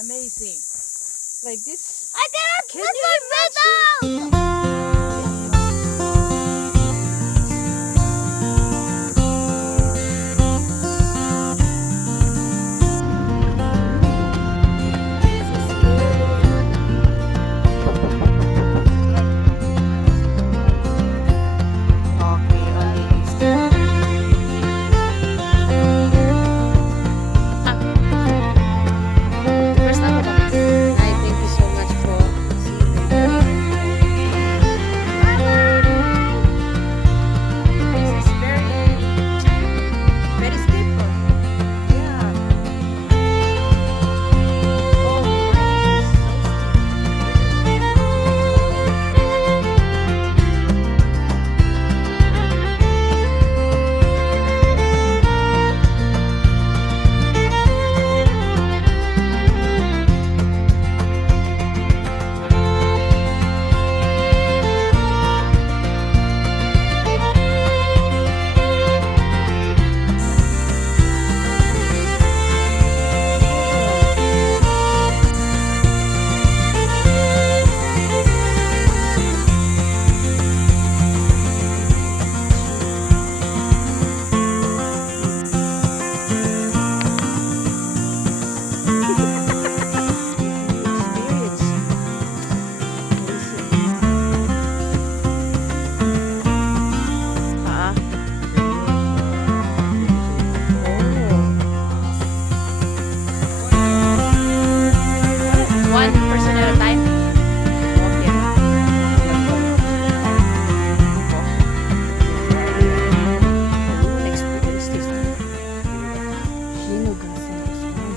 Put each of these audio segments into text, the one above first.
Amazing. Like this. I didn't Can put you my foot down! Okay, only this. First ako ba? Ay, thank you so much po. See you later. This is very stable. Yeah. Oh, this is so experience. Ah. Oh. One person at a time. Okay. Oh, experience this one. Hinugasan this one.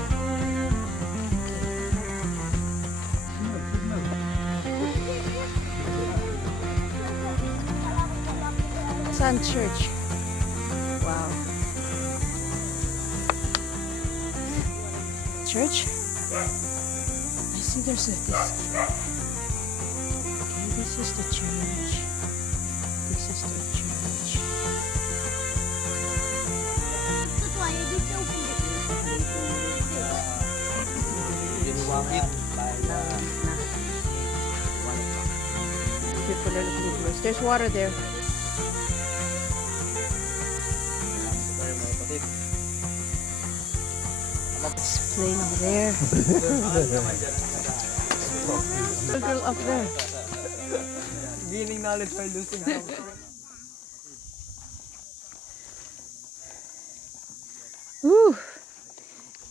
Sun Church. Wow. Church? I see there's a this. Okay, this is the church. This is the church. People are looking for us. There's water there. It's playing over there. The girl up there. Gaining knowledge while losing knowledge. Woo!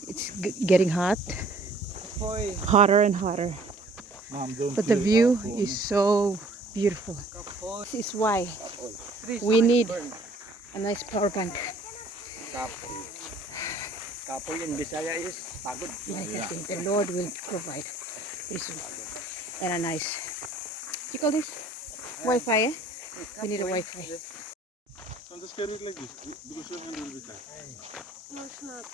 It's getting hot. Hoy. Hotter and hotter. But the view is so beautiful. This is why we need a nice power bank. Kapoy in Bisaya is pagod. Like I think the Lord will provide this one. And a nice, what you call this? Wi-Fi, eh? We need a Wi-Fi. Don't just carry it like this because your hand will be tight. No, it's not.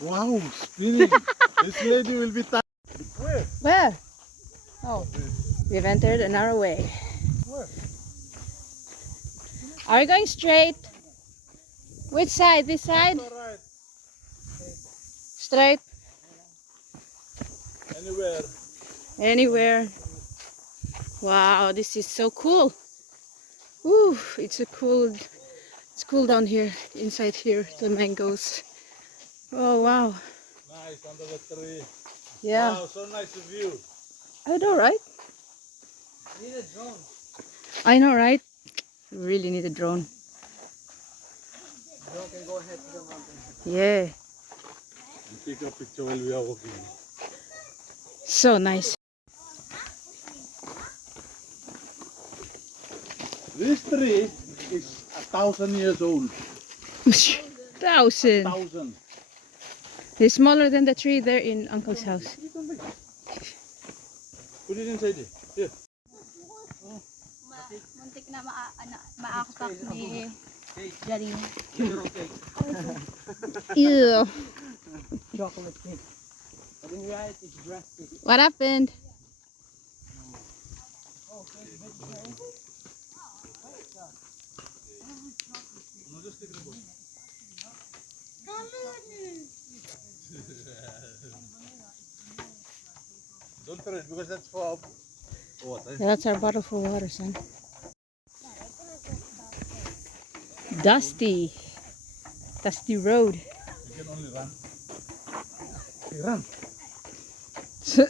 Wow, spinning. This lady will be tight. Where? Where? Oh, we've entered a narrow way. Where? Are we going straight? Which side? This side? Alright. Straight? Anywhere. Anywhere. Wow, this is so cool. Woo, it's cool down here, inside here, the mangoes. Oh wow. Nice under the tree. Yeah. Wow, so nice view. I know, right? Need a drone. I know, right? Really need a drone. Drone can go ahead to the mountain. Yeah. And take a picture while we are walking. So nice. This tree is 1,000 years old. 1,000. 1,000. It's smaller than the tree there in Uncle's house. Put it inside it. Here. Muntik na maakpak ni Janine. Ew. Chocolate cake. But in reality, it's drastic. What happened? No, just take it. Don't throw it because that's for water. That's our bottle for water, son. Dusty. Dusty road. You can only run. Okay, run.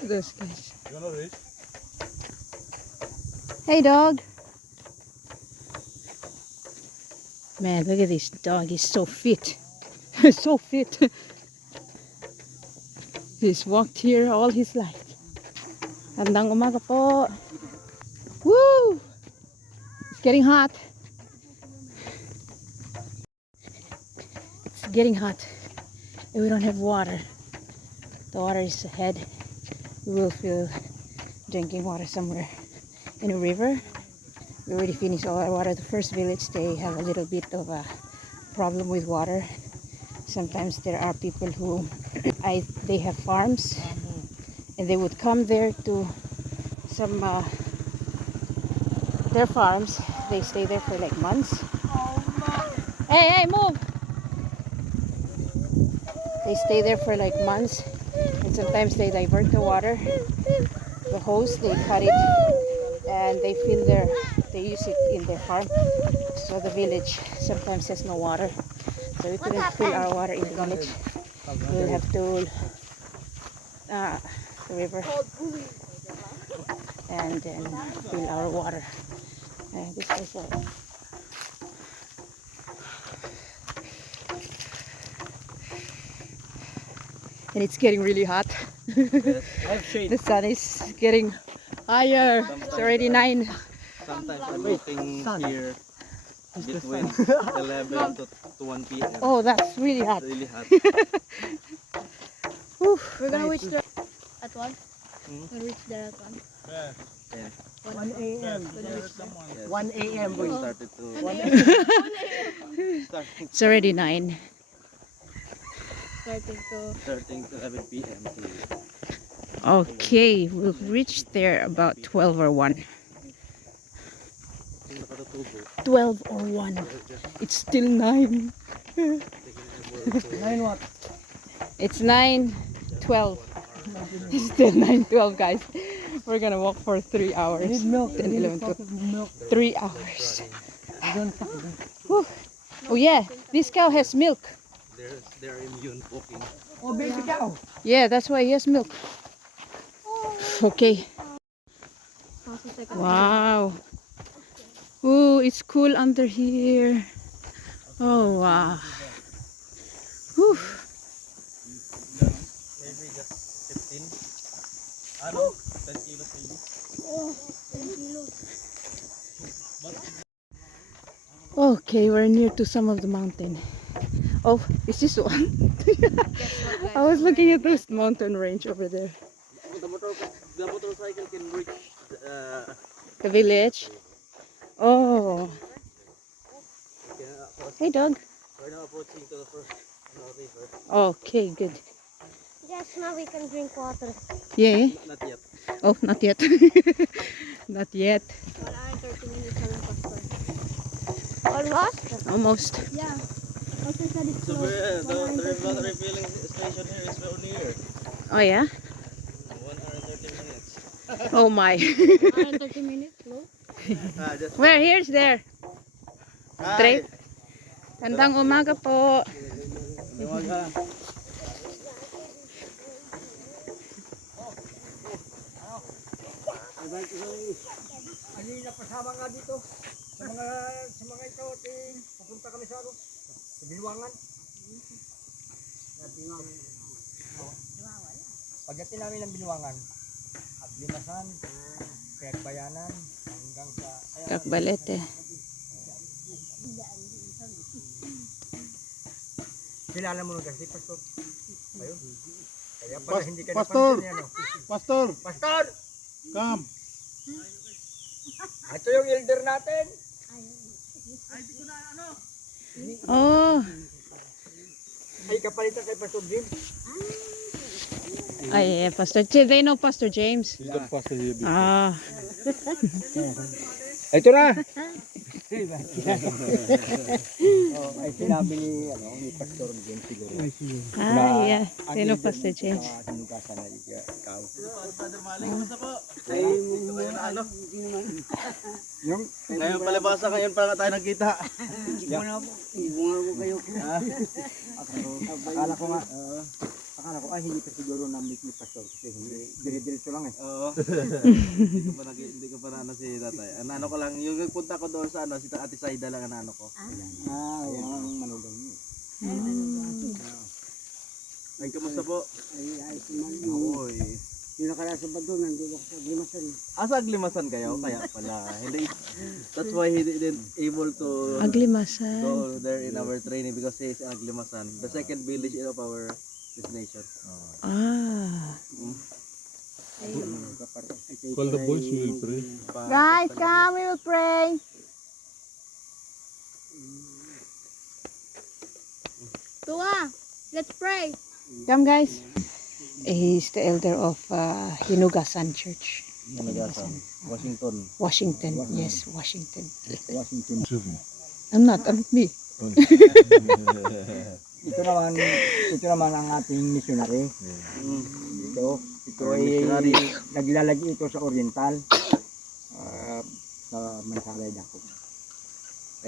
Those guys. You wanna race? Hey, dog. Man, look at this dog. He's so fit. So fit. He's walked here all his life. Magandang umaga po. Woo! It's getting hot. It's getting hot. And we don't have water. The water is ahead. We will feel drinking water somewhere in a river. We already finished all our water. The first village, they have a little bit of a problem with water. Sometimes there are people who they have farms and they would come there to some their farms. They stay there for like months. Hey, move! They stay there for like months, and sometimes they divert the water. The hose, they cut it and they use it in their farm. So the village sometimes has no water. So we couldn't fill our water in the village. We'll have to the river and then fill our water. This is and it's getting really hot. The sun is getting higher. It's already 9. Sometimes I'm looking here between 11 to 1 p.m. Oh, that's really hot. It's really hot. Whew. We're gonna reach there at 1? Hmm? We'll reach there at 1. Yeah. Yeah. 1 a.m. Yes. 1 a.m. We started to starting It's already 9. Starting to 11 p.m. Okay, we'll reach there about 12 or 1. 12 or 1. It's still 9. 9 what? It's 9:12. It's still 9:12, guys. We're gonna walk for 3 hours. 10, 11, 12. 3 hours. Whew. Oh yeah, this cow has milk. They're immune poking. Oh, baby cow. Yeah, that's why he has milk. Okay. Wow. Ooh, it's cool under here. Oh wow. Whew. Maybe just 15. Ano? 10 kilos maybe. Okay, we're near to some of the mountain. Oh, is this one? I was looking at this mountain range over there. The motorcycle can reach The village. Oh. Hey, dog. we're now approaching to the first river. Okay, good. Yes, now we can drink water. Yeah. Not yet. Oh, not yet. Not yet. 1 hour 30 minutes on the pastor. Almost? Almost. Yeah. Also said it's So close. the water refilling station here is very near. Oh yeah. 1 hour and 30 minutes. Oh my. 1 hour 30 minutes, no? Just Where? Here's there. Straight. Tandang umaga po. Umaga. Kanina pasama nga dito sa mga ito pupunta kami sa sa Bilwangan. Pagdating namin ng Bilwangan, Aglimasan, Bayanan hanggang sa Kakbalete. kilala mo na kasi Pastor. Ayun. Kaya pala hindi ka Pastor! napansin yan. Pastor! Pastor! Come! Ito yung elder natin. Oh. Ay kapalitan kay Pastor Jim. Ay, yeah, Pastor. They know Pastor James. He's the pastor here. Ah. Ito na. Ay sinabi ni Pastor James siguro. Ah, yeah. Sino Pastor James? Hinugasan na ikaw. Yung Ngayon palibasa, ngayon pa nga tayo nagkita. ibunga ko kayo. Akala ko nga, hindi pa siguro na-meet ni Pastor kasi hindi, dire-diretso lang eh. Oo. Hindi ko pa na ano si tatay. Ano ko lang, yung nagpunta ko doon sa ano, si Ate Saida lang ang ano ko. Yung manugang niyo. Ay, kamusta po? Ayos naman. Oy. Yung nakarasa ba doon, nandito ako sa Glimasan. Sa Aglimasan kayo? Kaya pala. Hindi. That's why he didn't able to Aglimasan. go there in our training because he is in Aglimasan. The second village of our destination. Ah. Call the boys, we will pray. Guys, come, we will pray. Tuwa, let's pray. Come, guys. He's the elder of Hinugasan Church. Washington. Washington. Yes, Washington. Washington. I'm not me. Ito naman ang ating missionary. Ito ay naglalagi ito sa Oriental. Sa Mansalay Dako.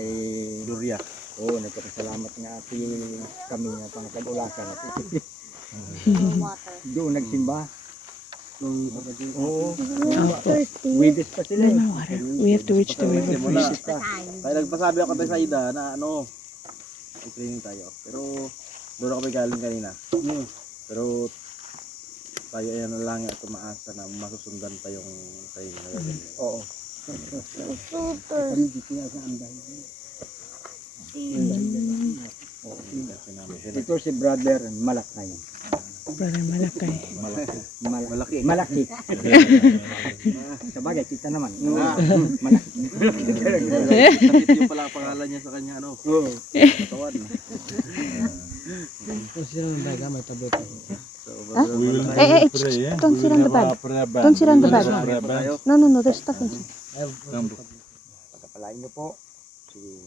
Ay Luria. nagpapasalamat nga kami na pangkag-ulasan at doon nagsimba. Wides pa sila. No water. We have to reach the river first. Kaya nagpasabi ako kay Saida na training tayo. Pero doon ako galing kanina. Pero tayo ay na lang at tumaasa na masusundan pa yung training na gagawin. Oo. Ito si Brother Malakay. Brother Malakay. Malaki. Sabagay, kita naman. Malaki. Sakit yung pala pangalan niya sa kanya katawan. We will Hey, pray, yeah? don't sit on the bag. Don't sit on the bag. No, there's stuff in here. Pagkapalain niyo po si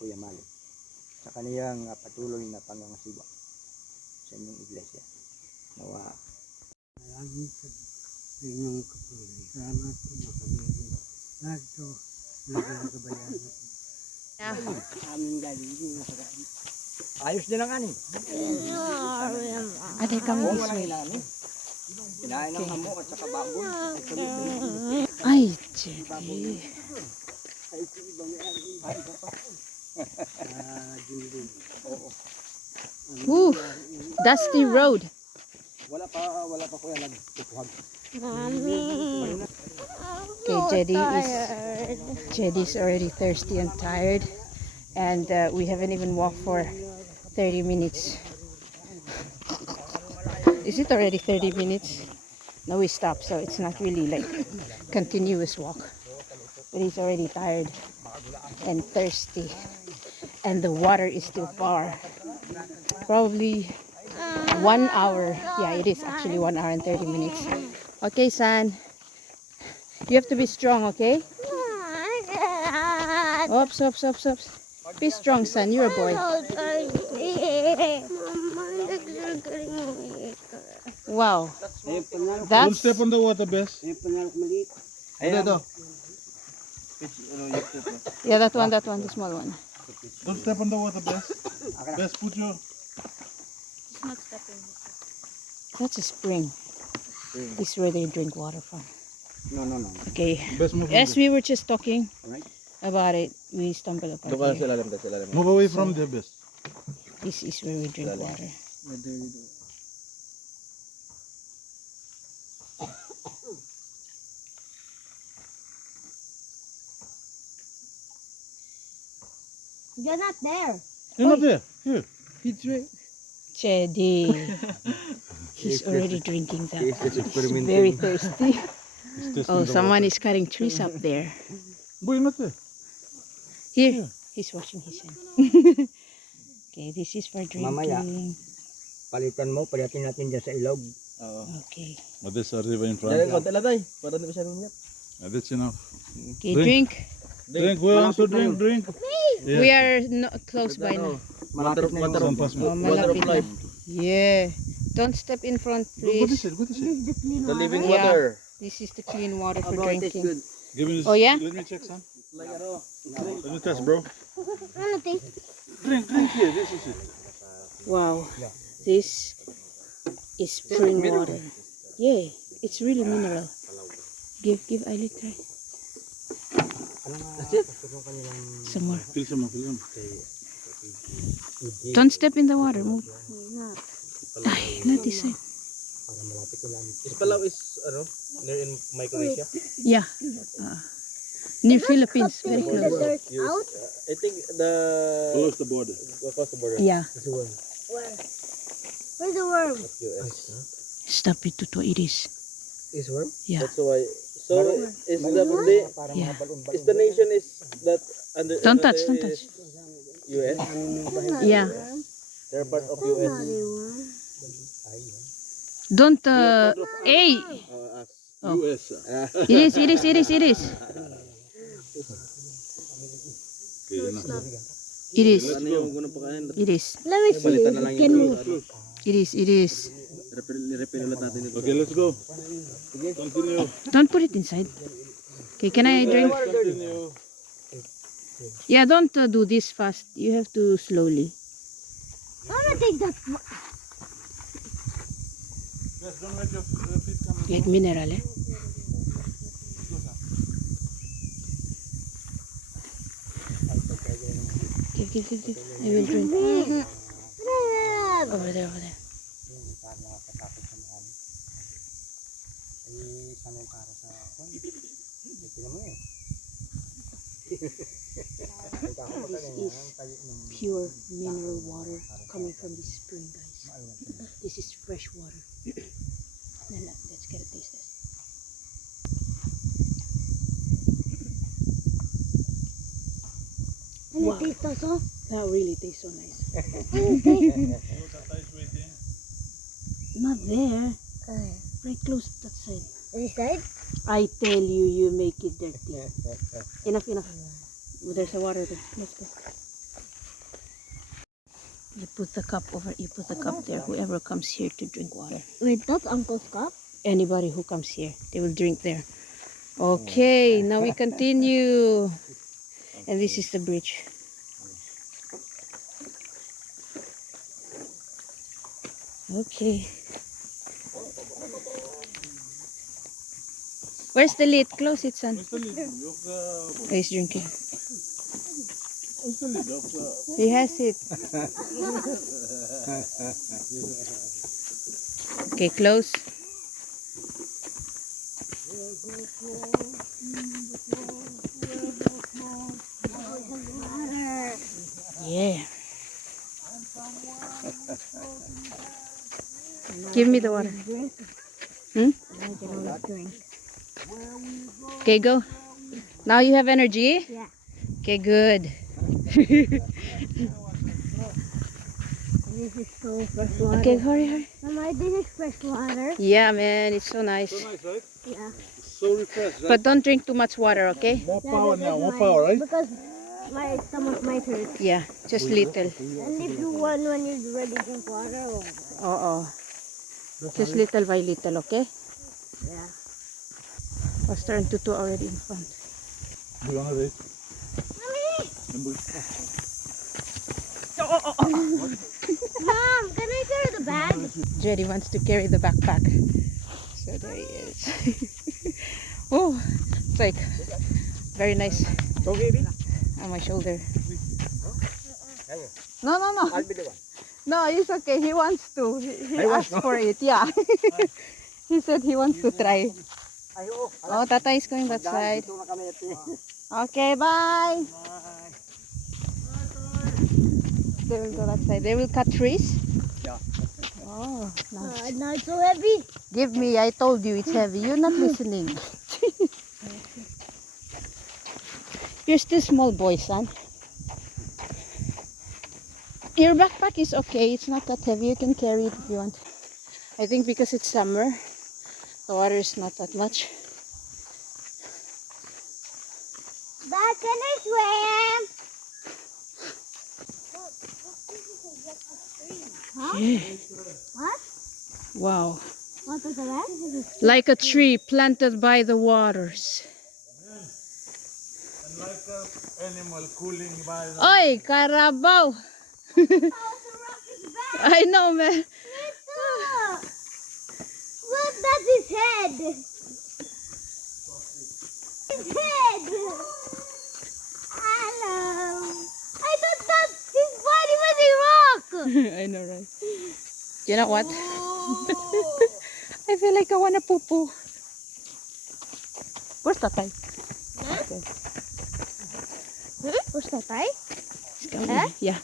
Kuya Malik sa kaniyang patuloy na pangangasiwa sa inyong iglesia. Nawa inyong kapatid. Salamat po na kami. Lahat ito nagagabayan. Aming galing yung pagkain. Ayos din ang ani. Are they coming this way? Kinain ng hamok at saka baboy. Ay, Jenny. Woo, dusty road. Wala pa kuya nagtutuhag. Okay, Jeddy's already thirsty and tired, and we haven't even walked for 30 minutes. Is it already 30 minutes? No, we stopped, so it's not really like continuous walk. But he's already tired and thirsty, and the water is still far. Probably 1 hour. Yeah, it is actually 1 hour and 30 minutes. Okay, son. You have to be strong, okay? Oops. Be strong, son. You're a boy. Wow. Don't That's step on the water, Bess. Ito. yeah, that one, the small one. Don't step on the water, Bess. Bess, put your... That's a spring. This is where they drink water from. No. Okay. Bess, move. As we were just talking Alright. about it, we stumbled upon Doon ka here. sa ilalim. Move away from there, Bess. This is where we drink water. You're not there. You're not there. Here. Chedi. He's already drinking that. It's He's very thirsty. It's testing Oh, the someone is cutting trees up there. water. Boy, not there. Here, he's washing his hand. Okay, this is for drinking. Mamaya. Palitan mo, palitin natin dyan sa ilog. Okay. Oh, there's a river in front. Dahil konti lang tayo. Para hindi masyadong umiyak. That's enough. Okay, Drink. drink. Drink, who wants to drink? Drink. We are close by now. Water of Oh, water of malapit na. life. Yeah. Don't step in front, What is please. it? What is it? The living Yeah. water. This is the clean water for drinking. Give me this. Oh, yeah? Let me check, son. Like ano? Let me test, bro. Drink here. This is it. Wow. This is spring water. Yeah, it's really mineral. Give Eileen try. That's it. Some more. Fill some. Don't step in the water. Move. Ay, not this side. Palau is ano? Near in Micronesia. Yeah. Near Philippines. Very close. I think the Close the border. across the border. Yeah. Where's the worm? US. Stop it, Tuto. It is. Is worm? Yeah. That's why. So is the Yeah. is the nation is that under Don't under touch, don't touch. US? Yeah. They're part of US. Don't, hey! Us. Oh. US. It is. Okay, enough. It is. Ano yung unang pagkain? It is. Let me see. Palitan na lang Can yung move. It is. repair ulit natin ito. Okay, let's go. Continue. Don't put it inside. Okay, can I drink? Continue. Yeah, don't do this fast. You have to slowly. I'm gonna take that. Yes, don't let your feet come. Like mineral, eh? Give. I will drink. Over there. This is pure mineral water coming from the spring, guys. This is fresh water. Let's get a taste test. And Wow. it tastes also. That really tastes so nice. Not there. Right close to that side. This side? I tell you, you make it dirty. Enough. Oh, there's a water there. Let's go. You put the cup there. Whoever comes here to drink water. Wait, that's Uncle's cup? Anybody who comes here, they will drink there. Okay, now we continue. And this is the bridge. Okay. Where's the lid? Close it, son. Oh, he's drinking. He has it. Okay, close. Yeah. Give me the water. Hmm? Okay, go. Now you have energy? Yeah. Okay, good. This is so fresh water. Okay, hurry. Mama, this is fresh water. Yeah, man, it's so nice. So nice, right? Yeah. So refreshed, right? But don't drink too much water, okay? More Yeah, power because now, more my- power, right? Because my stomach might hurt. Yeah, just little. And if you want when you're ready to drink water, Oo. Just little by little, okay? yeah. Pastor and Tutu already in front. Do you want to raise? Mom, can I carry the bag? Jerry wants to carry the backpack. So there he is. Oh, it's like very nice on my shoulder. No. No, it's okay. He wants to. He asked for it. Yeah. He said he wants to try. Oh, Tata is going that side. Okay, bye. They will go that side. They will cut trees. Yeah. Oh, nice. Now it's so heavy. Give me. I told you it's heavy. You're not listening. You're still small boy, son. Your backpack is okay. It's not that heavy. You can carry it if you want. I think because it's summer, the water is not that much. Dad, can I swim? Huh? Yeah. What? Wow. What is that? Like a tree planted by the waters. And like a animal cooling by the Oi, Carabao! Oh, the rock is back. I know, man. Me too. Look, that's his head. His head. Hello. I thought that his body was a rock. I know, right? You know what? I feel like I wanna poo poo. Where's Tatay? Okay. Where's that, right? He's coming. Huh? Yeah.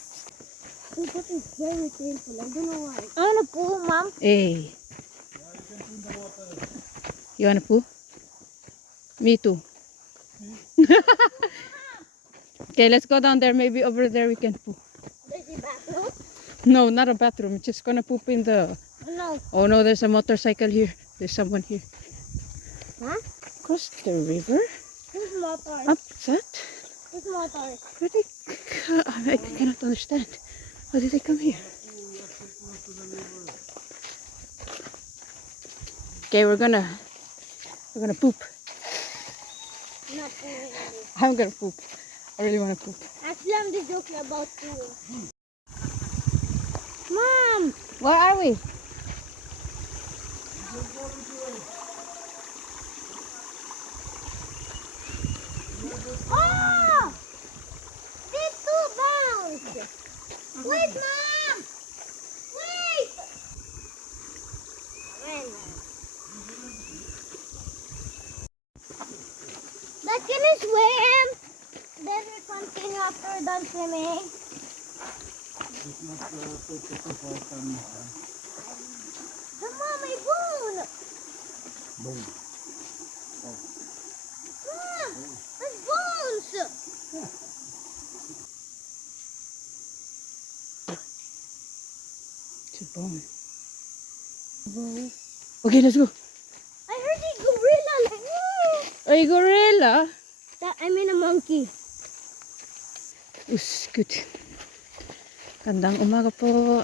This is very painful. I don't know why. I want to poo, Mom. Hey. You wanna poo? Me too. Okay, let's go down there. Maybe over there we can poo. There's a bathroom. No, not a bathroom. We're just gonna poop in the... No. Oh no, there's a motorcycle here. There's someone here. Huh? Cross the river? Who's motor? Up that? Who's motor? Where they... I cannot understand. How did they come here? Okay, we're gonna poop. Not pooing. I'm gonna poop. I really wanna poop. Actually, I'm just joking about pooing. Mom! Where are we? Oh! These two bounced! Wait, Mom! Wait! But can I swim? Then we continue after we're done swimming. The mom, my bone! Boom. Mom! There's bones! It's a bone. Okay, let's go. I heard a gorilla like, "Woo!" A gorilla? I mean a monkey. Good. Gandang umaga po.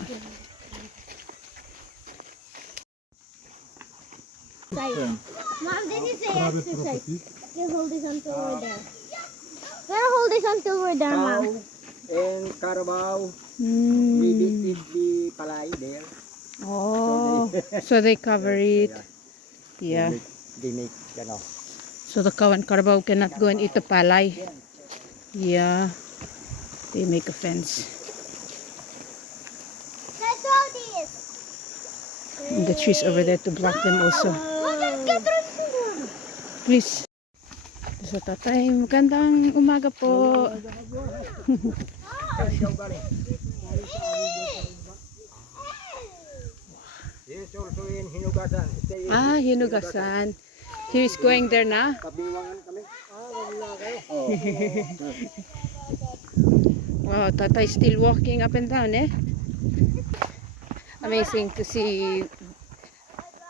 Mom, did you say exercise? You hold this until we're there. Gotta hold this until we're there, Mom. And Carabao, Hmm. maybe the palay there. Oh, so they cover it. Yeah. They make, So the cow and carabao cannot go and eat the palay. Yeah. They make a fence. Let's hold this. And the trees over there to block them also. Mom, let's get through. Please. So tatay, magandang umaga po. Yes, also in Hinugasan. Stay Ah, Hinugasan. He is going there na. Kabiwangan kami. Wala kayo. Wow, tatay still walking up and down, eh? Amazing to see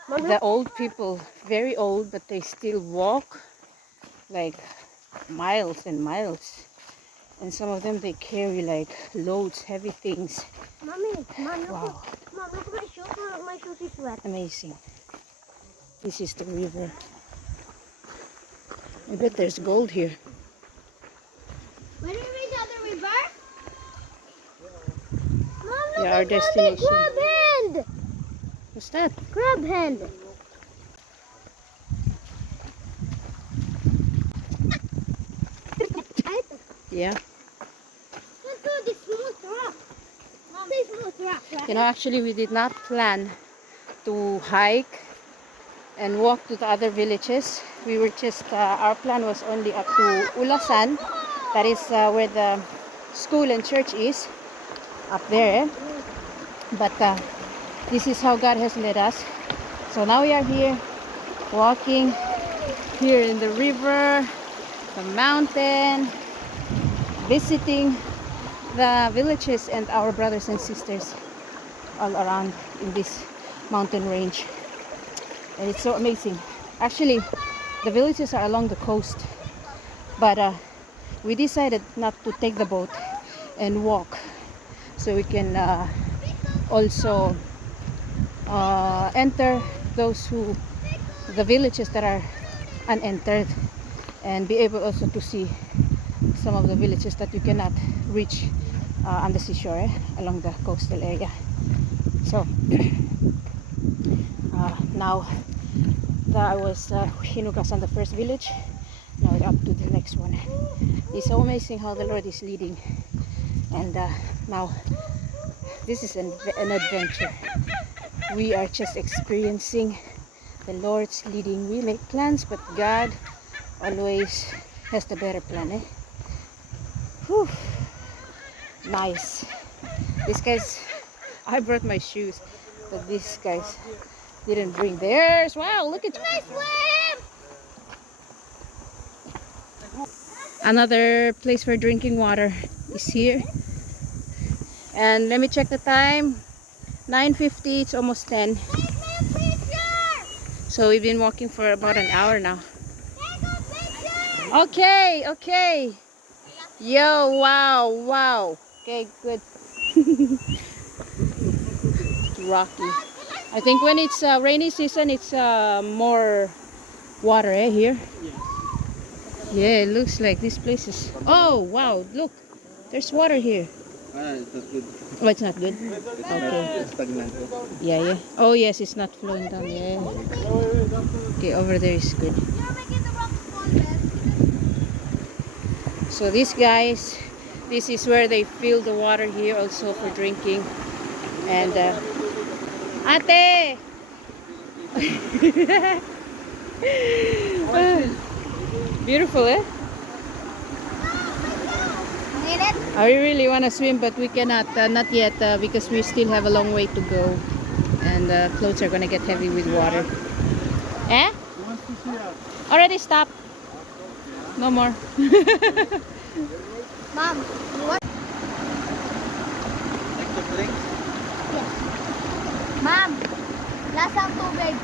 the old people, very old, but they still walk like miles and miles. And some of them, they carry like loads, heavy things. Mommy, Mom, look, Wow, Mom, look at my shoes. My shoes is wet. amazing. This is the river. I bet there's gold here. When we reach out the river? Mom, look Yeah, our at that big destination. crab hand. What's that? Crab hand. Yeah. Let's do this smooth rock. Mom, this smooth rock, right? You know, actually, we did not plan to hike and walk to the other villages. We were just, our plan was only up to Ulasan. That is where the school and church is, up there. But this is how God has led us. So now we are here, walking here in the river, the mountain, visiting the villages and our brothers and sisters all around in this mountain range. And it's so amazing. Actually, the villages are along the coast, but we decided not to take the boat and walk, so we can also enter the villages that are unentered, and be able also to see some of the villages that you cannot reach on the seashore, along the coastal area. So now that I was Hinugas on the first village, now we're up to the next one. It's so amazing how the Lord is leading, and now this is an adventure. We are just experiencing the Lord's leading. We make plans, but God always has the better plan, eh? Whew. Nice. These guys, I brought my shoes, but these guys didn't bring theirs. Wow, look at another place for drinking water is here. And let me check the time. 9:50, it's almost 10. So we've been walking for about an hour now. Okay, okay. Yo, wow, wow. Okay, good. Rocky. I think when it's rainy season, it's more water, eh, here? Yeah, it looks like this place is... Oh, wow, look. There's water here. It's not good. Oh, it's not good? Okay. It's stagnant. Yeah, yeah. Oh, yes, it's not flowing down. Yeah. Okay, over there is good. So these guys, this is where they fill the water here also for drinking. And Ate! Beautiful, eh? I really want to swim, but we cannot, not yet, because we still have a long way to go, and clothes are gonna get heavy with water. Eh? Already stopped. No more. Mom, what? Mom, lasang tubig.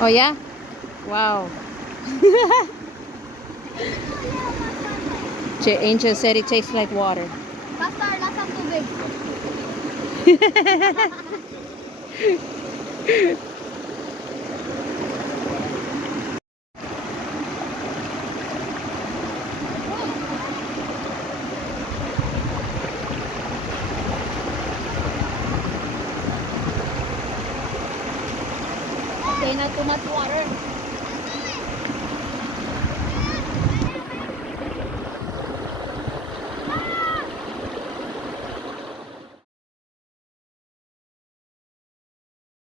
Oh yeah? Wow. Angel said it tastes like water. Pastor, lasang tubig. Okay, not too much water.